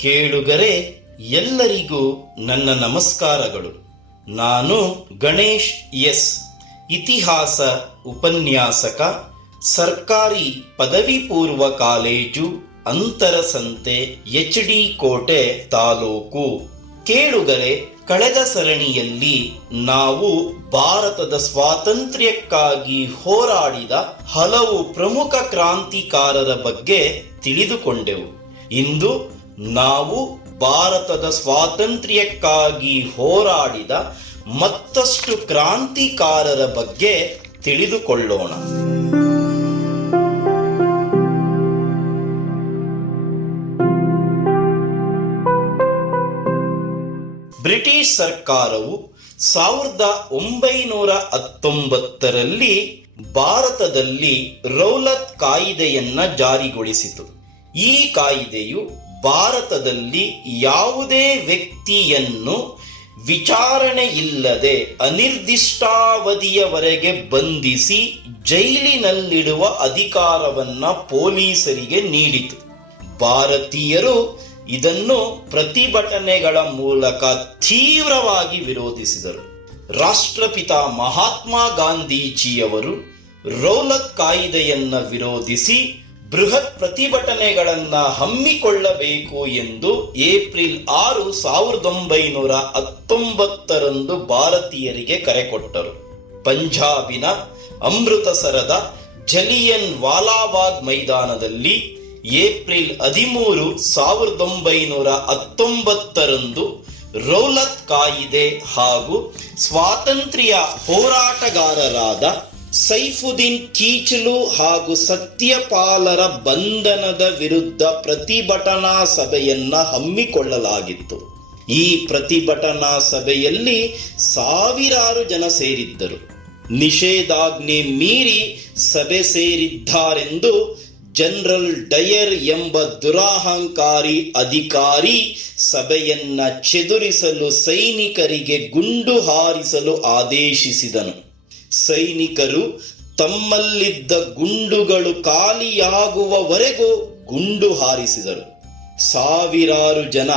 ಕೇಳುಗರೆ, ಎಲ್ಲರಿಗೂ ನನ್ನ ನಮಸ್ಕಾರಗಳು. ನಾನು ಗಣೇಶ್ ಎಸ್. ಇತಿಹಾಸ ಉಪನ್ಯಾಸಕ, ಸರ್ಕಾರಿ ಪದವಿ ಪೂರ್ವ ಕಾಲೇಜು, ಅಂತರಸಂತೆ, ಎಚ್ ಡಿ ಕೋಟೆ ತಾಲೂಕು. ಕೇಳುಗರೆ, ಕಳೆದ ಸರಣಿಯಲ್ಲಿ ನಾವು ಭಾರತದ ಸ್ವಾತಂತ್ರ್ಯಕ್ಕಾಗಿ ಹೋರಾಡಿದ ಹಲವು ಪ್ರಮುಖ ಕ್ರಾಂತಿಕಾರರ ಬಗ್ಗೆ ತಿಳಿದುಕೊಂಡೆವು. ಇಂದು ನಾವು ಭಾರತದ ಸ್ವಾತಂತ್ರ್ಯಕ್ಕಾಗಿ ಹೋರಾಡಿದ ಮತ್ತಷ್ಟು ಕ್ರಾಂತಿಕಾರರ ಬಗ್ಗೆ ತಿಳಿದುಕೊಳ್ಳೋಣ. ಬ್ರಿಟಿಷ್ ಸರ್ಕಾರವು ಸಾವಿರದ ಒಂಬೈನೂರ ಹತ್ತೊಂಬತ್ತರಲ್ಲಿ ಭಾರತದಲ್ಲಿ ರೌಲತ್ ಕಾಯಿದೆಯನ್ನ ಜಾರಿಗೊಳಿಸಿತು. ಈ ಕಾಯಿದೆಯು ಭಾರತದಲ್ಲಿ ಯಾವುದೇ ವ್ಯಕ್ತಿಯನ್ನು ವಿಚಾರಣೆ ಇಲ್ಲದೆ ಅನಿರ್ದಿಷ್ಟಾವಧಿಯವರೆಗೆ ಬಂಧಿಸಿ ಜೈಲಿನಲ್ಲಿಡುವ ಅಧಿಕಾರವನ್ನು ಪೊಲೀಸರಿಗೆ ನೀಡಿತು. ಭಾರತೀಯರು ಇದನ್ನು ಪ್ರತಿಭಟನೆಗಳ ಮೂಲಕ ತೀವ್ರವಾಗಿ ವಿರೋಧಿಸಿದರು. ರಾಷ್ಟ್ರಪಿತ ಮಹಾತ್ಮ ಗಾಂಧೀಜಿಯವರು ರೌಲತ್ ಕಾಯಿದೆಯನ್ನು ವಿರೋಧಿಸಿ ಬೃಹತ್ ಪ್ರತಿಭಟನೆಗಳನ್ನು ಹಮ್ಮಿಕೊಳ್ಳಬೇಕು ಎಂದು ಏಪ್ರಿಲ್ ಆರು ಸಾವಿರದ ಒಂಬೈನೂರ ಹತ್ತೊಂಬತ್ತರಂದು ಭಾರತೀಯರಿಗೆ ಕರೆ ಕೊಟ್ಟರು. ಪಂಜಾಬಿನ ಅಮೃತಸರದ ಜಲಿಯನ್ ವಾಲಾಬಾಗ್ ಮೈದಾನದಲ್ಲಿ ಏಪ್ರಿಲ್ ಹದಿಮೂರು ಸಾವಿರದ ಒಂಬೈನೂರ ಹತ್ತೊಂಬತ್ತರಂದು ರೌಲತ್ ಕಾಯಿದೆ ಹಾಗೂ ಸ್ವಾತಂತ್ರ್ಯ ಹೋರಾಟಗಾರರಾದ ಸೈಫುದ್ದೀನ್ ಕೀಚಲು ಹಾಗೂ ಸತ್ಯಪಾಲರ ಬಂಧನದ ವಿರುದ್ಧ ಪ್ರತಿಭಟನಾ ಸಭೆಯನ್ನ ಹಮ್ಮಿಕೊಳ್ಳಲಾಗಿತ್ತು. ಈ ಪ್ರತಿಭಟನಾ ಸಭೆಯಲ್ಲಿ ಸಾವಿರಾರು ಜನ ಸೇರಿದ್ದರು. ನಿಷೇಧಾಜ್ಞೆ ಮೀರಿ ಸಭೆ ಸೇರಿದ್ದಾರೆಂದು ಜನರಲ್ ಡಯರ್ ಎಂಬ ದುರಾಹಂಕಾರಿ ಅಧಿಕಾರಿ ಸಭೆಯನ್ನ ಚೆದುರಿಸಲು ಸೈನಿಕರಿಗೆ ಗುಂಡು ಹಾರಿಸಲು ಆದೇಶಿಸಿದನು. ಸೈನಿಕರು ತಮ್ಮಲ್ಲಿದ್ದ ಗುಂಡುಗಳು ಖಾಲಿಯಾಗುವವರೆಗೂ ಗುಂಡು ಹಾರಿಸಿದರು. ಸಾವಿರಾರು ಜನ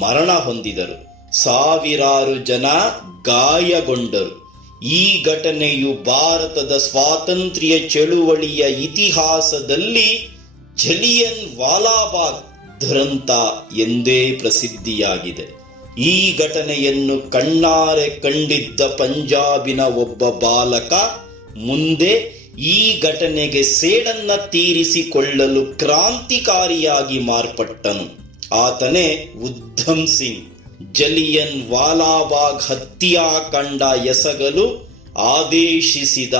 ಮರಣ ಹೊಂದಿದರು. ಸಾವಿರಾರು ಜನ ಗಾಯಗೊಂಡರು. ಈ ಘಟನೆಯು ಭಾರತದ ಸ್ವಾತಂತ್ರ್ಯ ಚಳುವಳಿಯ ಇತಿಹಾಸದಲ್ಲಿ ಜಲಿಯನ್ ವಾಲಾಬಾಗ್ ದುರಂತ ಎಂದೇ ಪ್ರಸಿದ್ಧಿಯಾಗಿದೆ. ಈ ಘಟನೆಯನ್ನು ಕಣ್ಣಾರೆ ಕಂಡಿದ್ದ ಪಂಜಾಬಿನ ಒಬ್ಬ ಬಾಲಕ, ಮುಂದೆ ಈ ಘಟನೆಗೆ ಸೇಡನ್ನ ತೀರಿಸಿಕೊಳ್ಳಲು ಕ್ರಾಂತಿಕಾರಿಯಾಗಿ ಮಾರ್ಪಟ್ಟನು. ಆತನೇ ಉದ್ಧಮ್ ಸಿಂಗ್. ಜಲಿಯನ್ ವಾಲಾಬಾಗ್ ಹತ್ಯಾಕಾಂಡ ಎಸಗಲು ಆದೇಶಿಸಿದ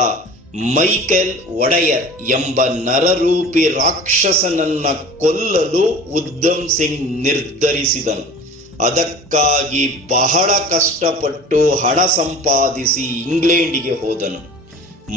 ಮೈಕೆಲ್ ಒಡೆಯರ್ ಎಂಬ ನರರೂಪಿ ರಾಕ್ಷಸನನ್ನ ಕೊಲ್ಲಲು ಉದ್ಧಮ್ ಸಿಂಗ್ ನಿರ್ಧರಿಸಿದನು. ಅದಕ್ಕಾಗಿ ಬಹಳ ಕಷ್ಟಪಟ್ಟು ಹಣ ಸಂಪಾದಿಸಿ ಇಂಗ್ಲೆಂಡಿಗೆ ಹೋದನು.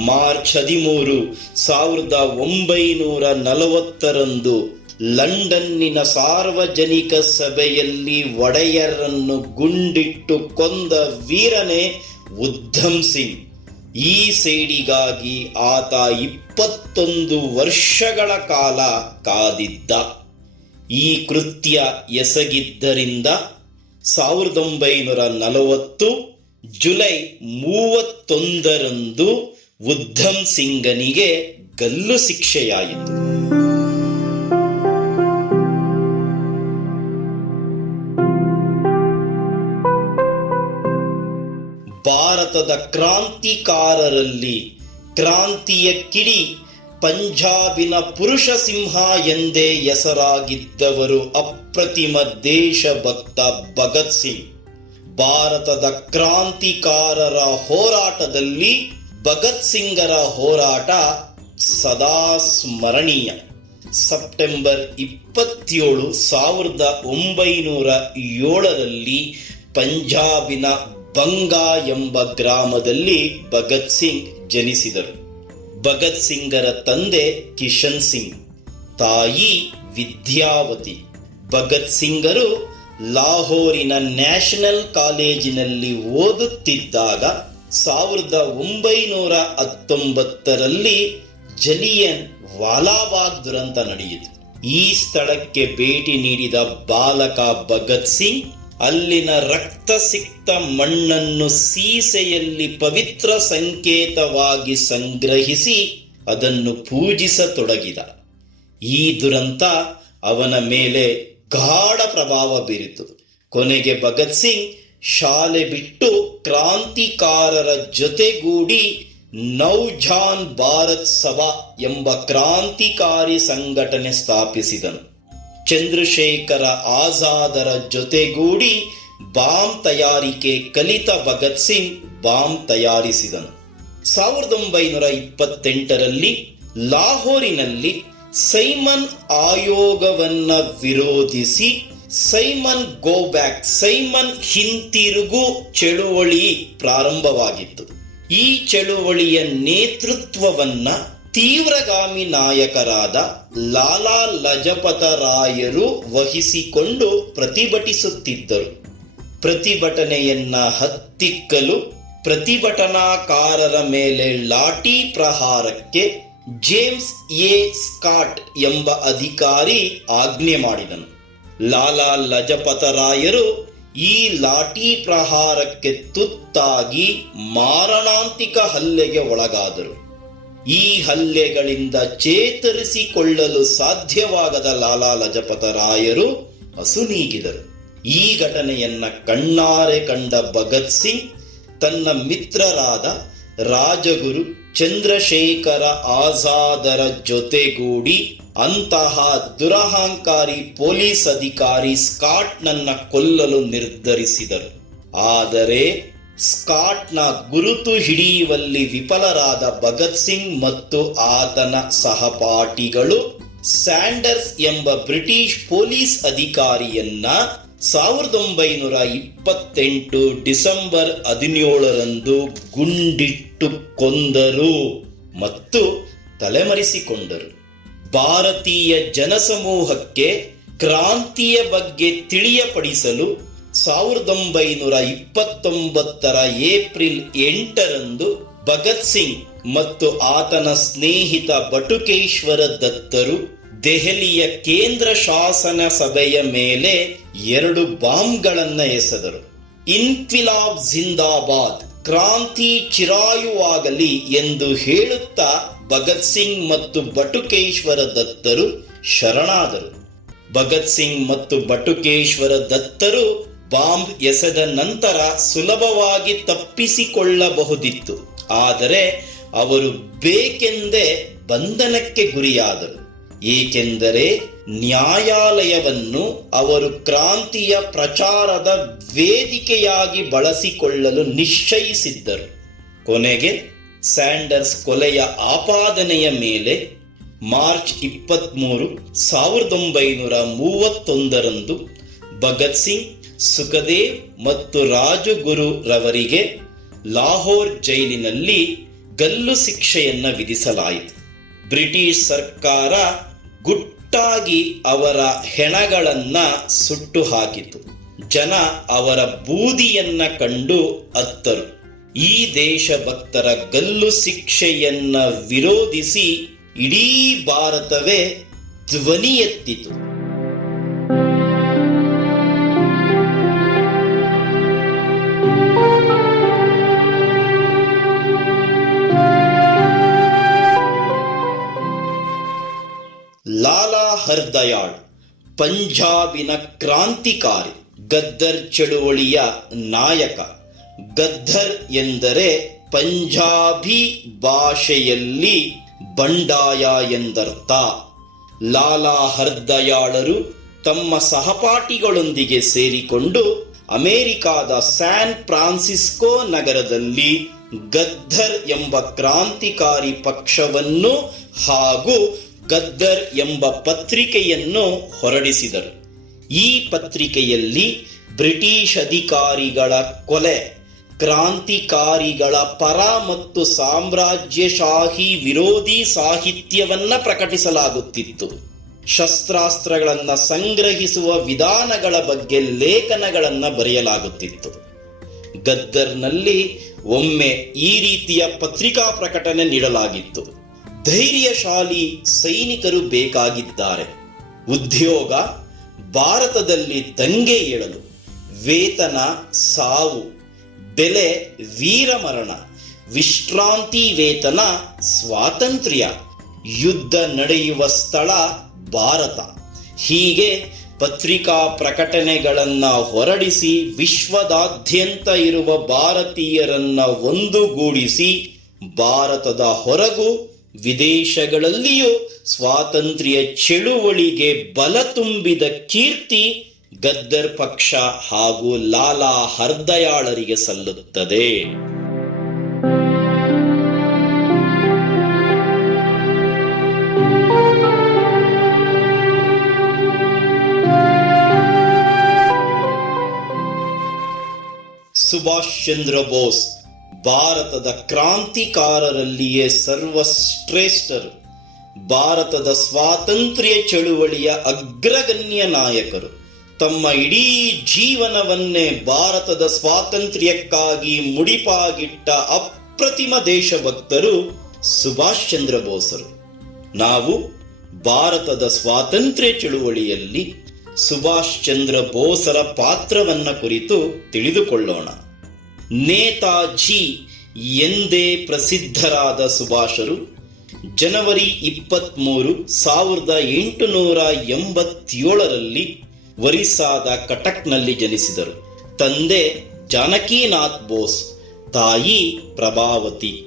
ಮಾರ್ಚ್ ಹದಿಮೂರು ಸಾವಿರದ ಒಂಬೈನೂರ ನಲವತ್ತರಂದು ಲಂಡನ್ನಿನ ಸಾರ್ವಜನಿಕ ಸಭೆಯಲ್ಲಿ ಒಡೆಯರನ್ನು ಗುಂಡಿಟ್ಟು ಕೊಂದ ವೀರನೇ ಉದ್ಧಮ್ ಸಿಂಗ್. ಈ ಸೇಡಿಗಾಗಿ ಆತ ಇಪ್ಪತ್ತೊಂದು ವರ್ಷಗಳ ಕಾಲ ಕಾದಿದ್ದ. ಈ ಕೃತ್ಯ ಎಸಗಿದ್ದರಿಂದ ಸಾವಿರದ ಒಂಬೈನೂರ ನಲವತ್ತು ಜುಲೈ ಮೂವತ್ತೊಂದರಂದು ಉದ್ಧಮ್ ಸಿಂಗನಿಗೆ ಗಲ್ಲು ಶಿಕ್ಷೆಯಾಯಿತು. ಭಾರತದ ಕ್ರಾಂತಿಕಾರರಲ್ಲಿ ಕ್ರಾಂತಿಯ ಕಿಡಿ ಪಂಜಾಬಿನ ಪುರುಷ ಸಿಂಹ ಎಂದೇ ಹೆಸರಾಗಿದ್ದವರು ಅಪ್ರತಿಮ ದೇಶಭಕ್ತ ಭಗತ್ ಸಿಂಗ್. ಭಾರತದ ಕ್ರಾಂತಿಕಾರರ ಹೋರಾಟದಲ್ಲಿ ಭಗತ್ ಸಿಂಗರ ಹೋರಾಟ ಸದಾ ಸ್ಮರಣೀಯ. ಸೆಪ್ಟೆಂಬರ್ ಇಪ್ಪತ್ತೇಳು ಸಾವಿರದ ಒಂಬೈನೂರ ಏಳರಲ್ಲಿ ಪಂಜಾಬಿನ ಬಂಗಾ ಎಂಬ ಗ್ರಾಮದಲ್ಲಿ ಭಗತ್ ಸಿಂಗ್ ಜನಿಸಿದರು. ಭಗತ್ ಸಿಂಗರ ತಂದೆ ಕಿಶನ್ ಸಿಂಗ್. ತಾಯಿ ವಿದ್ಯಾವತಿ. ಭಗತ್ ಸಿಂಗರು ಲಾಹೋರಿನ ನ್ಯಾಷನಲ್ ಕಾಲೇಜಿನಲ್ಲಿ ಓದುತ್ತಿದ್ದಾಗ ಸಾವಿರದ ಒಂಬೈನೂರ ಹತ್ತೊಂಬತ್ತರಲ್ಲಿ ಜಲಿಯನ್ ವಾಲಾಬಾಗ್ ದುರಂತ ನಡೆಯಿತು. ಈ ಸ್ಥಳಕ್ಕೆ ಭೇಟಿ ನೀಡಿದ ಬಾಲಕ ಭಗತ್ ಸಿಂಗ್ ಅಲ್ಲಿನ ರಕ್ತಸಿಕ್ತ ಮಣ್ಣನ್ನು ಸೀಸೆಯಲ್ಲಿ ಪವಿತ್ರ ಸಂಕೇತವಾಗಿ ಸಂಗ್ರಹಿಸಿ ಅದನ್ನು ಪೂಜಿಸತೊಡಗಿದ. ಈ ದುರಂತ ಅವನ ಮೇಲೆ ಗಾಢ ಪ್ರಭಾವ ಬೀರಿತು. ಕೊನೆಗೆ ಭಗತ್ ಸಿಂಗ್ ಶಾಲೆ ಬಿಟ್ಟು ಕ್ರಾಂತಿಕಾರರ ಜೊತೆಗೂಡಿ ನೌಜಾನ್ ಭಾರತ್ ಸಭಾ ಎಂಬ ಕ್ರಾಂತಿಕಾರಿ ಸಂಘಟನೆ ಸ್ಥಾಪಿಸಿದನು. ಚಂದ್ರಶೇಖರ ಆಜಾದರ ಜೊತೆಗೂಡಿ ಬಾಂಬ್ ತಯಾರಿಕೆ ಕಲಿತ ಭಗತ್ ಸಿಂಗ್ ಬಾಂಬ್ ತಯಾರಿಸಿದನು. ಸಾವಿರದ ಒಂಬೈನೂರ ಇಪ್ಪತ್ತೆಂಟರಲ್ಲಿ ಲಾಹೋರಿನಲ್ಲಿ ಸೈಮನ್ ಆಯೋಗವನ್ನ ವಿರೋಧಿಸಿ ಸೈಮನ್ ಗೋ ಬ್ಯಾಕ್, ಸೈಮನ್ ಹಿಂತಿರುಗು ಚಳುವಳಿ ಪ್ರಾರಂಭವಾಗಿತ್ತು. ಈ ಚಳುವಳಿಯ ನೇತೃತ್ವವನ್ನ ತೀವ್ರಗಾಮಿ ನಾಯಕರಾದ ಲಾಲಾ ಲಜಪತ ರಾಯರು ವಹಿಸಿಕೊಂಡು ಪ್ರತಿಭಟಿಸುತ್ತಿದ್ದರು. ಪ್ರತಿಭಟನೆಯನ್ನ ಹತ್ತಿಕ್ಕಲು ಪ್ರತಿಭಟನಾಕಾರರ ಮೇಲೆ ಲಾಠಿ ಪ್ರಹಾರಕ್ಕೆ ಜೇಮ್ಸ್ ಎ ಸ್ಕಾಟ್ ಎಂಬ ಅಧಿಕಾರಿ ಆಜ್ಞೆ ಮಾಡಿದನು. ಲಾಲಾ ಲಜಪತ ರಾಯರು ಈ ಲಾಠಿ ಪ್ರಹಾರಕ್ಕೆ ತುತ್ತಾಗಿ ಮಾರಣಾಂತಿಕ ಹಲ್ಲೆಗೆ ಒಳಗಾದರು. ಈ ಹಲ್ಲೆಗಳಿಂದ ಚೇತರಿಸಿಕೊಳ್ಳಲು ಸಾಧ್ಯವಾಗದ ಲಾಲಾ ಲಜಪತ ರಾಯರು ಅಸುನೀಗಿದರು ಈ ಘಟನೆಯನ್ನ ಕಣ್ಣಾರೆ ಕಂಡ ಭಗತ್ ಸಿಂಗ್, ತನ್ನ ಮಿತ್ರರಾದ ರಾಜಗುರು ಚಂದ್ರಶೇಖರ ಆಜಾದರ ಜೊತೆಗೂಡಿ ಅಂತಹ ದುರಹಂಕಾರಿ ಪೊಲೀಸ್ ಅಧಿಕಾರಿ ಸ್ಕಾಟ್ನನ್ನ ಕೊಲ್ಲಲು ನಿರ್ಧರಿಸಿದರು. ಆದರೆ ಸ್ಕಾಟ್ನ ಗುರುತು ಹಿಡಿಯುವಲ್ಲಿ ವಿಫಲರಾದ ಭಗತ್ ಸಿಂಗ್ ಮತ್ತು ಆತನ ಸಹಪಾಠಿಗಳು ಸ್ಯಾಂಡರ್ಸ್ ಎಂಬ ಬ್ರಿಟಿಷ್ ಪೊಲೀಸ್ ಅಧಿಕಾರಿಯನ್ನ ಸಾವಿರದ ಒಂಬೈನೂರ ಇಪ್ಪತ್ತೆಂಟು ಡಿಸೆಂಬರ್ ಹದಿನೇಳರಂದು ಗುಂಡಿಟ್ಟು ಕೊಂದರು ಮತ್ತು ತಲೆಮರೆಸಿಕೊಂಡರು. ಭಾರತೀಯ ಜನಸಮೂಹಕ್ಕೆ ಕ್ರಾಂತಿಯ ಬಗ್ಗೆ ತಿಳಿಯಪಡಿಸಲು ಸಾವಿರದ ಒಂಬೈನೂರ ಇಪ್ಪತ್ತೊಂಬತ್ತರ ಏಪ್ರಿಲ್ ಎಂಟರಂದು ಭಗತ್ ಸಿಂಗ್ ಮತ್ತು ಆತನ ಸ್ನೇಹಿತ ಬಟುಕೇಶ್ವರ ದತ್ತರು ದೆಹಲಿಯ ಕೇಂದ್ರ ಶಾಸನ ಸಭೆಯ ಮೇಲೆ ಎರಡು ಬಾಂಬ್ಗಳನ್ನು ಎಸೆದರು. ಇನ್ಫಿಲಾಬ್ ಜಿಂದಾಬಾದ್ ಕ್ರಾಂತಿ ಚಿರಾಯುವಾಗಲಿ ಎಂದು ಹೇಳುತ್ತಾ ಭಗತ್ ಸಿಂಗ್ ಮತ್ತು ಬಟುಕೇಶ್ವರ ದತ್ತರು ಶರಣಾದರು. ಭಗತ್ ಸಿಂಗ್ ಮತ್ತು ಬಟುಕೇಶ್ವರ ದತ್ತರು ಬಾಂಬ್ ಎಸೆದ ನಂತರ ಸುಲಭವಾಗಿ ತಪ್ಪಿಸಿಕೊಳ್ಳಬಹುದಿತ್ತು. ಆದರೆ ಅವರು ಬೇಕೆಂದೇ ಬಂಧನಕ್ಕೆ ಗುರಿಯಾದರು. ಏಕೆಂದರೆ ನ್ಯಾಯಾಲಯವನ್ನು ಅವರು ಕ್ರಾಂತಿಯ ಪ್ರಚಾರದ ವೇದಿಕೆಯಾಗಿ ಬಳಸಿಕೊಳ್ಳಲು ನಿಶ್ಚಯಿಸಿದ್ದರು. ಕೊನೆಗೆ ಸ್ಯಾಂಡರ್ಸ್ ಕೊಲೆಯ ಆಪಾದನೆಯ ಮೇಲೆ ಮಾರ್ಚ್ ಇಪ್ಪತ್ತ್ಮೂರು ಸಾವಿರದ ಒಂಬೈನೂರ ಮೂವತ್ತೊಂದರಂದು ಭಗತ್ ಸಿಂಗ್ ಸುಖದೇವ್ ಮತ್ತು ರಾಜಗುರು ರವರಿಗೆ ಲಾಹೋರ್ ಜೈಲಿನಲ್ಲಿ ಗಲ್ಲು ಶಿಕ್ಷೆಯನ್ನ ವಿಧಿಸಲಾಯಿತು. ಬ್ರಿಟಿಷ್ ಸರ್ಕಾರ ಗುಟ್ಟಾಗಿ ಅವರ ಹೆಣಗಳನ್ನ ಸುಟ್ಟು ಹಾಕಿತು. ಜನ ಅವರ ಬೂದಿಯನ್ನ ಕಂಡು ಅತ್ತರು. ಈ ದೇಶಭಕ್ತರ ಗಲ್ಲು ಶಿಕ್ಷೆಯನ್ನ ವಿರೋಧಿಸಿ ಇಡೀ ಭಾರತವೇ ಧ್ವನಿ ಎತ್ತಿತು. ಹರ್ದಯಾಳ್ ಪಂಜಾಬಿನ ಕ್ರಾಂತಿಕಾರಿ ಗದ್ದರ್ ಚಳುವಳಿಯ ನಾಯಕ. ಗದ್ದರ್ ಎಂದರೆ ಪಂಜಾಬಿ ಭಾಷೆಯಲ್ಲಿ ಬಂಡಾಯ ಎಂದರ್ಥ. ಲಾಲಾ ಹರ್ದಯಾಳರು ತಮ್ಮ ಸಹಪಾಠಿಗಳೊಂದಿಗೆ ಸೇರಿಕೊಂಡು ಅಮೆರಿಕಾದ ಸ್ಯಾನ್ ಫ್ರಾನ್ಸಿಸ್ಕೋ ನಗರದಲ್ಲಿ ಗದ್ದರ್ ಎಂಬ ಕ್ರಾಂತಿಕಾರಿ ಪಕ್ಷವನ್ನು ಹಾಗೂ ಗದ್ದರ್ ಎಂಬ ಪತ್ರಿಕೆಯನ್ನು ಹೊರಡಿಸಿದರು. ಈ ಪತ್ರಿಕೆಯಲ್ಲಿ ಬ್ರಿಟಿಷ್ ಅಧಿಕಾರಿಗಳ ಕೊಲೆ, ಕ್ರಾಂತಿಕಾರಿಗಳ ಪರ ಮತ್ತು ಸಾಮ್ರಾಜ್ಯಶಾಹಿ ವಿರೋಧಿ ಸಾಹಿತ್ಯವನ್ನ ಪ್ರಕಟಿಸಲಾಗುತ್ತಿತ್ತು. ಶಸ್ತ್ರಾಸ್ತ್ರಗಳನ್ನು ಸಂಗ್ರಹಿಸುವ ವಿಧಾನಗಳ ಬಗ್ಗೆ ಲೇಖನಗಳನ್ನು ಬರೆಯಲಾಗುತ್ತಿತ್ತು. ಗದ್ದರ್ನಲ್ಲಿ ಒಮ್ಮೆ ಈ ರೀತಿಯ ಪತ್ರಿಕಾ ಪ್ರಕಟಣೆ ನೀಡಲಾಗಿತ್ತು. ಧೈರ್ಯಶಾಲಿ ಸೈನಿಕರು ಬೇಕಾಗಿದ್ದಾರೆ. ಉದ್ಯೋಗ ಭಾರತದಲ್ಲಿ ದಂಗೆ ಏಳಲು, ವೇತನ ಸಾವು, ಬೆಲೆ ವೀರಮರಣ, ವಿಶ್ರಾಂತಿ ವೇತನ ಸ್ವಾತಂತ್ರ್ಯ, ಯುದ್ಧ ನಡೆಯುವ ಸ್ಥಳ ಭಾರತ. ಹೀಗೆ ಪತ್ರಿಕಾ ಪ್ರಕಟಣೆಗಳನ್ನ ಹೊರಡಿಸಿ ವಿಶ್ವದಾದ್ಯಂತ ಇರುವ ಭಾರತೀಯರನ್ನ ಒಂದುಗೂಡಿಸಿ ಭಾರತದ ಹೊರಗು ವಿದೇಶಗಳಲ್ಲಿಯೂ ಸ್ವಾತಂತ್ರ್ಯ ಚಳುವಳಿಗೆ ಬಲ ತುಂಬಿದ ಕೀರ್ತಿ ಗದ್ದರ್ ಪಕ್ಷ ಹಾಗೂ ಲಾಲಾ ಹರ್ದಯಾಳರಿಗೆ ಸಲ್ಲುತ್ತದೆ. ಸುಭಾಷ್ ಚಂದ್ರ ಬೋಸ್ ಭಾರತದ ಕ್ರಾಂತಿಕಾರರಲ್ಲಿಯೇ ಸರ್ವಶ್ರೇಷ್ಠರು. ಭಾರತದ ಸ್ವಾತಂತ್ರ್ಯ ಚಳುವಳಿಯ ಅಗ್ರಗಣ್ಯ ನಾಯಕರು. ತಮ್ಮ ಇಡೀ ಜೀವನವನ್ನೇ ಭಾರತದ ಸ್ವಾತಂತ್ರ್ಯಕ್ಕಾಗಿ ಮುಡಿಪಾಗಿಟ್ಟ ಅಪ್ರತಿಮ ದೇಶಭಕ್ತರು ಸುಭಾಷ್ ಚಂದ್ರ ಬೋಸರು. ನಾವು ಭಾರತದ ಸ್ವಾತಂತ್ರ್ಯ ಚಳುವಳಿಯಲ್ಲಿ ಸುಭಾಷ್ ಚಂದ್ರ ಬೋಸರ ಪಾತ್ರವನ್ನ ಕುರಿತು ತಿಳಿದುಕೊಳ್ಳೋಣ. ನೇತಾಜಿ ಎಂದೇ ಪ್ರಸಿದ್ಧರಾದ ಸುಭಾಷರು ಜನವರಿ ಇಪ್ಪತ್ತ್ಮೂರು ಸಾವಿರದ ಎಂಟುನೂರ ಎಂಬತ್ತೇಳರಲ್ಲಿ ಒರಿಸ್ಸಾದ ಕಟಕ್ನಲ್ಲಿ ಜನಿಸಿದರು. ತಂದೆ ಜಾನಕಿನಾಥ್ ಬೋಸ್, ತಾಯಿ ಪ್ರಭಾವತಿ.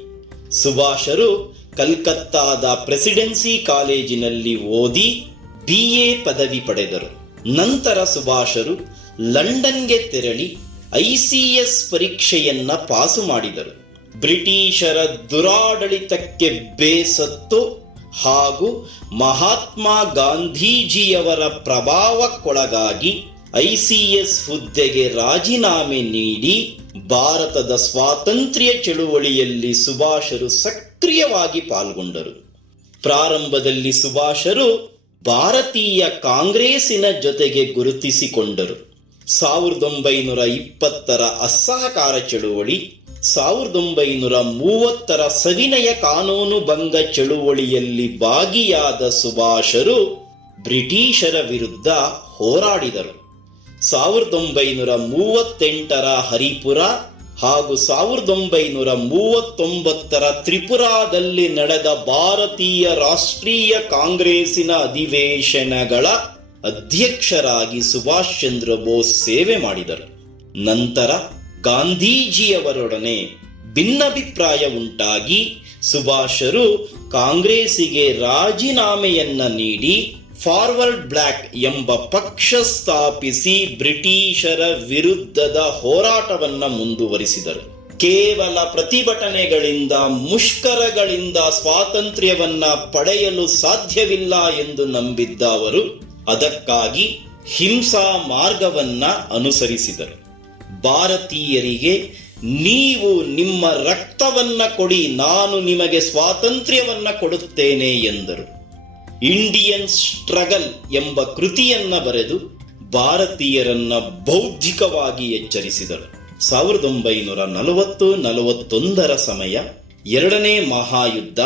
ಸುಭಾಷರು ಕಲ್ಕತ್ತಾದ ಪ್ರೆಸಿಡೆನ್ಸಿ ಕಾಲೇಜಿನಲ್ಲಿ ಓದಿ ಬಿ ಎ ಪದವಿ ಪಡೆದರು. ನಂತರ ಸುಭಾಷರು ಲಂಡನ್ಗೆ ತೆರಳಿ ಐಸಿಎಸ್ ಪರೀಕ್ಷೆಯನ್ನ ಪಾಸು ಮಾಡಿದರು. ಬ್ರಿಟಿಷರ ದುರಾಡಳಿತಕ್ಕೆ ಬೇಸತ್ತು ಹಾಗೂ ಮಹಾತ್ಮ ಗಾಂಧೀಜಿಯವರ ಪ್ರಭಾವಕ್ಕೊಳಗಾಗಿ ಐಸಿಎಸ್ ಹುದ್ದೆಗೆ ರಾಜೀನಾಮೆ ನೀಡಿ ಭಾರತದ ಸ್ವಾತಂತ್ರ್ಯ ಚಳುವಳಿಯಲ್ಲಿ ಸುಭಾಷರು ಸಕ್ರಿಯವಾಗಿ ಪಾಲ್ಗೊಂಡರು. ಪ್ರಾರಂಭದಲ್ಲಿ ಸುಭಾಷರು ಭಾರತೀಯ ಕಾಂಗ್ರೆಸ್ಸಿನ ಜೊತೆಗೆ ಗುರುತಿಸಿಕೊಂಡರು. ಸಾವಿರದ ಒಂಬೈನೂರ ಇಪ್ಪತ್ತರ ಅಸಹಕಾರ ಚಳುವಳಿ, ಸಾವಿರದ ಒಂಬೈನೂರ ಮೂವತ್ತರ ಸವಿನಯ ಕಾನೂನು ಭಂಗ ಚಳುವಳಿಯಲ್ಲಿ ಭಾಗಿಯಾದ ಸುಭಾಷರು ಬ್ರಿಟಿಷರ ವಿರುದ್ಧ ಹೋರಾಡಿದರು. ಸಾವಿರದ ಒಂಬೈನೂರ ಮೂವತ್ತೆಂಟರ ಹರಿಪುರ ಹಾಗೂ ಸಾವಿರದ ಒಂಬೈನೂರ ಮೂವತ್ತೊಂಬತ್ತರ ತ್ರಿಪುರಾದಲ್ಲಿ ನಡೆದ ಭಾರತೀಯ ರಾಷ್ಟ್ರೀಯ ಕಾಂಗ್ರೆಸ್ಸಿನ ಅಧಿವೇಶನಗಳ ಅಧ್ಯಕ್ಷರಾಗಿ ಸುಭಾಷ್ ಚಂದ್ರ ಬೋಸ್ ಸೇವೆ ಮಾಡಿದರು. ನಂತರ ಗಾಂಧೀಜಿಯವರೊಡನೆ ಭಿನ್ನಾಭಿಪ್ರಾಯ ಉಂಟಾಗಿ ಸುಭಾಷರು ಕಾಂಗ್ರೆಸ್ಸಿಗೆ ರಾಜೀನಾಮೆಯನ್ನ ನೀಡಿ ಫಾರ್ವರ್ಡ್ ಬ್ಲ್ಯಾಕ್ ಎಂಬ ಪಕ್ಷ ಸ್ಥಾಪಿಸಿ ಬ್ರಿಟಿಷರ ವಿರುದ್ಧದ ಹೋರಾಟವನ್ನು ಮುಂದುವರಿಸಿದರು. ಕೇವಲ ಪ್ರತಿಭಟನೆಗಳಿಂದ, ಮುಷ್ಕರಗಳಿಂದ ಸ್ವಾತಂತ್ರ್ಯವನ್ನ ಪಡೆಯಲು ಸಾಧ್ಯವಿಲ್ಲ ಎಂದು ನಂಬಿದ್ದ ಅವರು ಅದಕ್ಕಾಗಿ ಹಿಂಸಾ ಮಾರ್ಗವನ್ನ ಅನುಸರಿಸಿದರು. ಭಾರತೀಯರಿಗೆ ನೀವು ನಿಮ್ಮ ರಕ್ತವನ್ನ ಕೊಡಿ, ನಾನು ನಿಮಗೆ ಸ್ವಾತಂತ್ರ್ಯವನ್ನ ಕೊಡುತ್ತೇನೆ ಎಂದರು. ಇಂಡಿಯನ್ ಸ್ಟ್ರಗಲ್ ಎಂಬ ಕೃತಿಯನ್ನ ಬರೆದು ಭಾರತೀಯರನ್ನ ಬೌದ್ಧಿಕವಾಗಿ ಎಚ್ಚರಿಸಿದರು. ಸಾವಿರದ ಒಂಬೈನೂರ ನಲವತ್ತು ನಲವತ್ತೊಂದರ ಸಮಯ ಎರಡನೇ ಮಹಾಯುದ್ಧ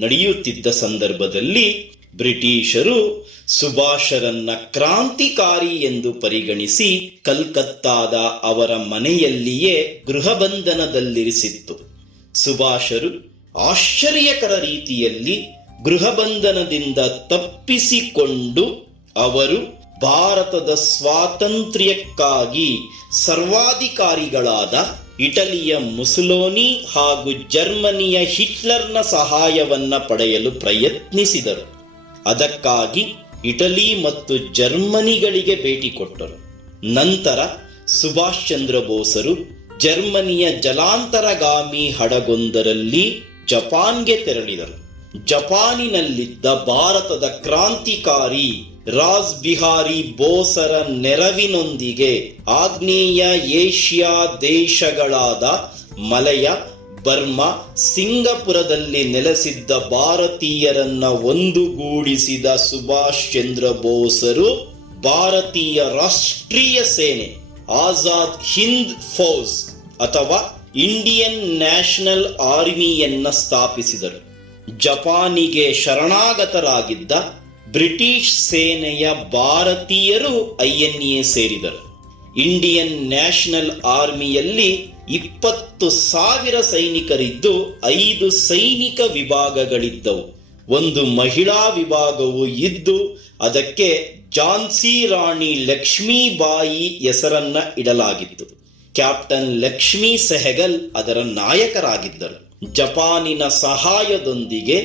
ನಡೆಯುತ್ತಿದ್ದ ಸಂದರ್ಭದಲ್ಲಿ ಬ್ರಿಟಿಷರು ಸುಭಾಷರನ್ನ ಕ್ರಾಂತಿಕಾರಿ ಎಂದು ಪರಿಗಣಿಸಿ ಕಲ್ಕತ್ತಾದ ಅವರ ಮನೆಯಲ್ಲಿಯೇ ಗೃಹಬಂಧನದಲ್ಲಿರಿಸಿತ್ತು. ಸುಭಾಷರು ಆಶ್ಚರ್ಯಕರ ರೀತಿಯಲ್ಲಿ ಗೃಹಬಂಧನದಿಂದ ತಪ್ಪಿಸಿಕೊಂಡು ಅವರು ಭಾರತದ ಸ್ವಾತಂತ್ರ್ಯಕ್ಕಾಗಿ ಸರ್ವಾಧಿಕಾರಿಗಳಾದ ಇಟಲಿಯ ಮುಸುಲೋನಿ ಹಾಗೂ ಜರ್ಮನಿಯ ಹಿಟ್ಲರ್ನ ಸಹಾಯವನ್ನ ಪಡೆಯಲು ಪ್ರಯತ್ನಿಸಿದರು. ಅದಕ್ಕಾಗಿ ಇಟಲಿ ಮತ್ತು ಜರ್ಮನಿಗಳಿಗೆ ಭೇಟಿ ಕೊಟ್ಟರು. ನಂತರ ಸುಭಾಷ್ ಚಂದ್ರ ಬೋಸರು ಜರ್ಮನಿಯ ಜಲಾಂತರಗಾಮಿ ಹಡಗೊಂದರಲ್ಲಿ ಜಪಾನ್ಗೆ ತೆರಳಿದರು. ಜಪಾನಿನಲ್ಲಿದ್ದ ಭಾರತದ ಕ್ರಾಂತಿಕಾರಿ ರಾಜ್ ಬಿಹಾರಿ ಬೋಸರ ನೆರವಿನೊಂದಿಗೆ ಆಗ್ನೇಯ ಏಷ್ಯಾ ದೇಶಗಳಾದ ಮಲಯ ಬರ್ಮಾ ಸಿಂಗಪುರದಲ್ಲಿ ನೆಲೆಸಿದ್ದ ಭಾರತೀಯರನ್ನ ಒಂದುಗೂಡಿಸಿದ ಸುಭಾಷ್ ಚಂದ್ರ ಬೋಸರು ಭಾರತೀಯ ರಾಷ್ಟ್ರೀಯ ಸೇನೆ, ಆಜಾದ್ ಹಿಂದ್ ಫೌಜ್ ಅಥವಾ ಇಂಡಿಯನ್ ನ್ಯಾಷನಲ್ ಆರ್ಮಿಯನ್ನ ಸ್ಥಾಪಿಸಿದರು. ಜಪಾನಿಗೆ ಶರಣಾಗತರಾಗಿದ್ದ ಬ್ರಿಟಿಷ್ ಸೇನೆಯ ಭಾರತೀಯರು ಐಎನ್ಎ ಸೇರಿದರು. ಇಂಡಿಯನ್ ನ್ಯಾಷನಲ್ ಆರ್ಮಿಯಲ್ಲಿ ಇಪ್ಪತ್ತು ಸಾವಿರ ಸೈನಿಕರಿದ್ದು ಐದು ಸೈನಿಕ ವಿಭಾಗಗಳಿದ್ದವು. ಒಂದು ಮಹಿಳಾ ವಿಭಾಗವು ಇದ್ದು, ಅದಕ್ಕೆ ಝಾನ್ಸಿ ರಾಣಿ ಲಕ್ಷ್ಮೀಬಾಯಿ ಹೆಸರನ್ನ ಇಡಲಾಗಿತ್ತು. ಕ್ಯಾಪ್ಟನ್ ಲಕ್ಷ್ಮೀ ಸೆಹಗಲ್ ಅದರ ನಾಯಕರಾಗಿದ್ದರು. ಜಪಾನಿನ ಸಹಾಯದೊಂದಿಗೆ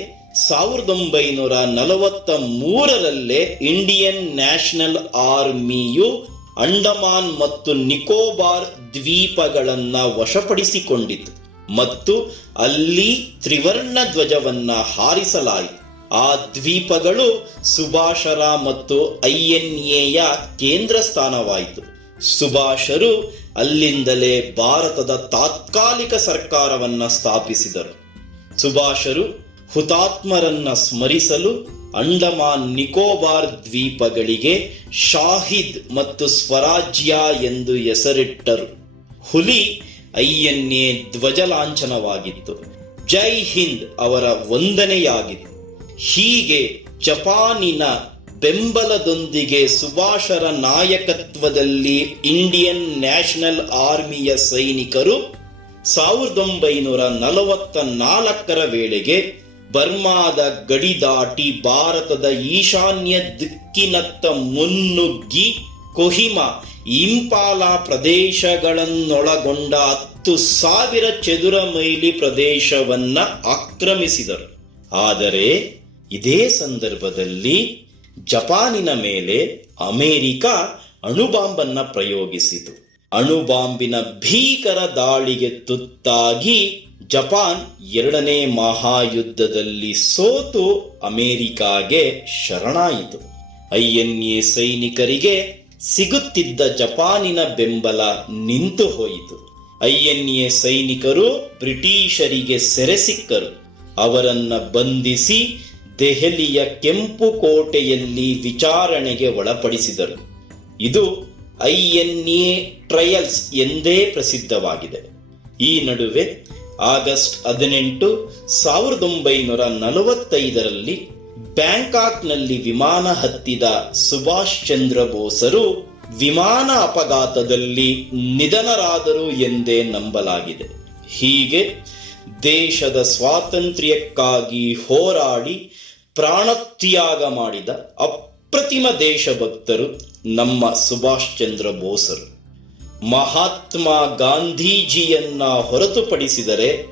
ಸಾವಿರದ ಒಂಬೈನೂರ ನಲವತ್ತ ಮೂರರಲ್ಲೇ ಇಂಡಿಯನ್ ನ್ಯಾಷನಲ್ ಆರ್ಮಿಯು ಅಂಡಮಾನ್ ಮತ್ತು ನಿಕೋಬಾರ್ ದ್ವೀಪಗಳನ್ನ ವಶಪಡಿಸಿಕೊಂಡಿತು ಮತ್ತು ಅಲ್ಲಿ ತ್ರಿವರ್ಣ ಧ್ವಜವನ್ನ ಹಾರಿಸಲಾಯಿತು. ಆ ದ್ವೀಪಗಳು ಸುಭಾಷರ ಮತ್ತು ಐಎನ್ಎಯ ಕೇಂದ್ರ ಸ್ಥಾನವಾಯಿತು. ಸುಭಾಷರು ಅಲ್ಲಿಂದಲೇ ಭಾರತದ ತಾತ್ಕಾಲಿಕ ಸರ್ಕಾರವನ್ನ ಸ್ಥಾಪಿಸಿದರು. ಸುಭಾಷರು ಹುತಾತ್ಮರನ್ನ ಸ್ಮರಿಸಲು ಅಂಡಮಾನ್ ನಿಕೋಬಾರ್ ದ್ವೀಪಗಳಿಗೆ ಶಾಹಿದ್ ಮತ್ತು ಸ್ವರಾಜ್ಯ ಎಂದು ಹೆಸರಿಟ್ಟರು. ಹುಲಿ ಐಎನ್ಎ ಧ್ವಜ ಲಾಂಛನವಾಗಿತ್ತು ಜೈ ಹಿಂದ್ ಅವರ ವಂದನೆಯಾಗಿತ್ತು ಹೀಗೆ ಜಪಾನಿನ ಬೆಂಬಲದೊಂದಿಗೆ ಸುಭಾಷರ ನಾಯಕತ್ವದಲ್ಲಿ ಇಂಡಿಯನ್ ನ್ಯಾಷನಲ್ ಆರ್ಮಿಯ ಸೈನಿಕರು ಸಾವಿರದ ಒಂಬೈನೂರ ನಲವತ್ತ ನಾಲ್ಕರ ವೇಳೆಗೆ ಬರ್ಮಾದ ಗಡಿ ದಾಟಿ ಭಾರತದ ಈಶಾನ್ಯ ದಿಕ್ಕಿನತ್ತ ಮುನ್ನುಗ್ಗಿ ಕೊಹಿಮಾ ಇಂಪಾಲ ಪ್ರದೇಶಗಳನ್ನೊಳಗೊಂಡ ಹತ್ತು ಸಾವಿರ ಚದುರ ಮೈಲಿ ಪ್ರದೇಶವನ್ನ ಆಕ್ರಮಿಸಿದರು. ಆದರೆ ಇದೇ ಸಂದರ್ಭದಲ್ಲಿ ಜಪಾನಿನ ಮೇಲೆ ಅಮೆರಿಕ ಅಣುಬಾಂಬನ್ನ ಪ್ರಯೋಗಿಸಿತು. ಅಣುಬಾಂಬಿನ ಭೀಕರ ದಾಳಿಗೆ ತುತ್ತಾಗಿ ಜಪಾನ್ ಎರಡನೇ ಮಹಾಯುದ್ಧದಲ್ಲಿ ಸೋತು ಅಮೆರಿಕಾಗೆ ಶರಣಾಯಿತು. ಐಎನ್ಎ ಸೈನಿಕರಿಗೆ ಸಿಗುತ್ತಿದ್ದ ಜಪಾನಿನ ಬೆಂಬಲ ನಿಂತು ಹೋಯಿತು. ಎ ಸೈನಿಕರು ಬ್ರಿಟಿಷರಿಗೆ ಸೆರೆ ಸಿಕ್ಕರು. ಅವರನ್ನ ಬಂಧಿಸಿ ದೆಹಲಿಯ ಕೆಂಪು ಕೋಟೆಯಲ್ಲಿ ವಿಚಾರಣೆಗೆ ಒಳಪಡಿಸಿದರು. ಇದು ಐಎನ್ಎ ಟ್ರಯಲ್ಸ್ ಎಂದೇ ಪ್ರಸಿದ್ಧವಾಗಿದೆ. ಈ ನಡುವೆ ಆಗಸ್ಟ್ ಹದಿನೆಂಟು ಸಾವಿರದ ಒಂಬೈನೂರ ನಲವತ್ತೈದರಲ್ಲಿ ಬ್ಯಾಂಕಾಕ್ನಲ್ಲಿ ವಿಮಾನ ಹತ್ತಿದ ಸುಭಾಷ್ ಚಂದ್ರ ಬೋಸರು ವಿಮಾನ ಅಪಘಾತದಲ್ಲಿ ನಿಧನರಾದರು ಎಂದೇ ನಂಬಲಾಗಿದೆ. ಹೀಗೆ ದೇಶದ ಸ್ವಾತಂತ್ರ್ಯಕ್ಕಾಗಿ ಹೋರಾಡಿ ಪ್ರಾಣತ್ಯಾಗ ಮಾಡಿದ ಅಪ್ರತಿಮ ದೇಶಭಕ್ತರು ನಮ್ಮ ಸುಭಾಷ್ ಚಂದ್ರ ಬೋಸರು. ಮಹಾತ್ಮ ಗಾಂಧೀಜಿಯನ್ನ ಹೊರತುಪಡಿಸಿದರೆ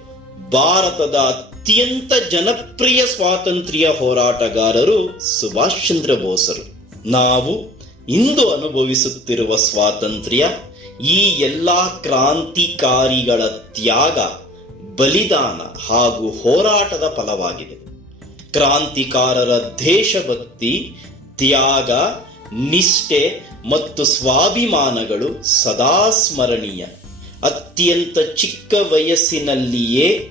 ಭಾರತದ ಅತ್ಯಂತ ಜನಪ್ರಿಯ ಸ್ವಾತಂತ್ರ್ಯ ಹೋರಾಟಗಾರರು ಸುಭಾಷ್ ಚಂದ್ರ ಬೋಸರು. ನಾವು ಇಂದು ಅನುಭವಿಸುತ್ತಿರುವ ಸ್ವಾತಂತ್ರ್ಯ ಈ ಎಲ್ಲ ಕ್ರಾಂತಿಕಾರಿಗಳ ತ್ಯಾಗ, ಬಲಿದಾನ ಹಾಗೂ ಹೋರಾಟದ ಫಲವಾಗಿದೆ. ಕ್ರಾಂತಿಕಾರರ ದೇಶಭಕ್ತಿ, ತ್ಯಾಗ ನಿಷ್ಠೆ ಮತ್ತು ಸ್ವಾಭಿಮಾನಗಳು ಸದಾ ಸ್ಮರಣೀಯ. ಅತ್ಯಂತ ಚಿಕ್ಕ ವಯಸ್ಸಿನಲ್ಲಿಯೇ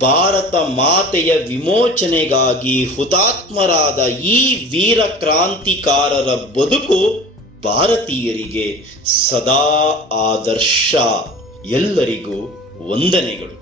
ಭಾರತ ಮಾತೆಯ ವಿಮೋಚನೆಗಾಗಿ ಹುತಾತ್ಮರಾದ ಈ ವೀರ ಕ್ರಾಂತಿಕಾರರ ಬದುಕು ಭಾರತೀಯರಿಗೆ ಸದಾ ಆದರ್ಶ. ಎಲ್ಲರಿಗೂ ವಂದನೆಗಳು.